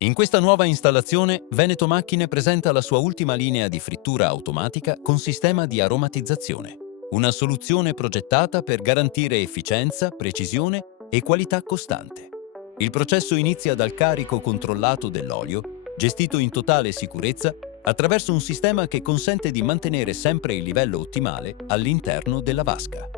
In questa nuova installazione, Veneto Macchine presenta la sua ultima linea di frittura automatica con sistema di aromatizzazione, una soluzione progettata per garantire efficienza, precisione e qualità costante. Il processo inizia dal carico controllato dell'olio, gestito in totale sicurezza attraverso un sistema che consente di mantenere sempre il livello ottimale all'interno della vasca.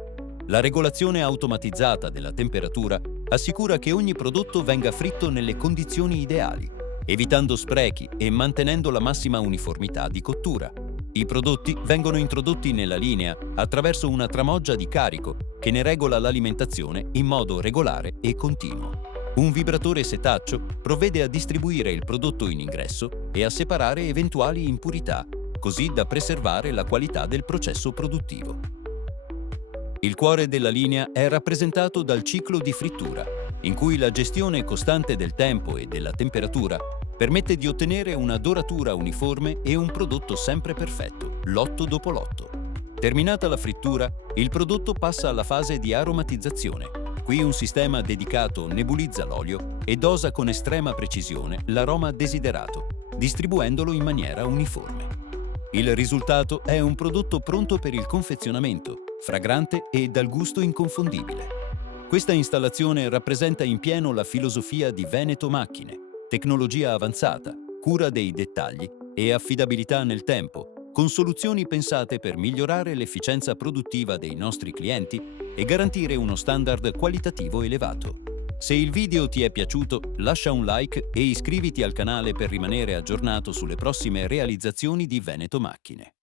La regolazione automatizzata della temperatura assicura che ogni prodotto venga fritto nelle condizioni ideali, evitando sprechi e mantenendo la massima uniformità di cottura. I prodotti vengono introdotti nella linea attraverso una tramoggia di carico che ne regola l'alimentazione in modo regolare e continuo. Un vibratore setaccio provvede a distribuire il prodotto in ingresso e a separare eventuali impurità, così da preservare la qualità del processo produttivo. Il cuore della linea è rappresentato dal ciclo di frittura, in cui la gestione costante del tempo e della temperatura permette di ottenere una doratura uniforme e un prodotto sempre perfetto, lotto dopo lotto. Terminata la frittura, il prodotto passa alla fase di aromatizzazione. Qui un sistema dedicato nebulizza l'olio e dosa con estrema precisione l'aroma desiderato, distribuendolo in maniera uniforme. Il risultato è un prodotto pronto per il confezionamento, fragrante e dal gusto inconfondibile. Questa installazione rappresenta in pieno la filosofia di Veneto Macchine: tecnologia avanzata, cura dei dettagli e affidabilità nel tempo, con soluzioni pensate per migliorare l'efficienza produttiva dei nostri clienti e garantire uno standard qualitativo elevato. Se il video ti è piaciuto, lascia un like e iscriviti al canale per rimanere aggiornato sulle prossime realizzazioni di Veneto Macchine.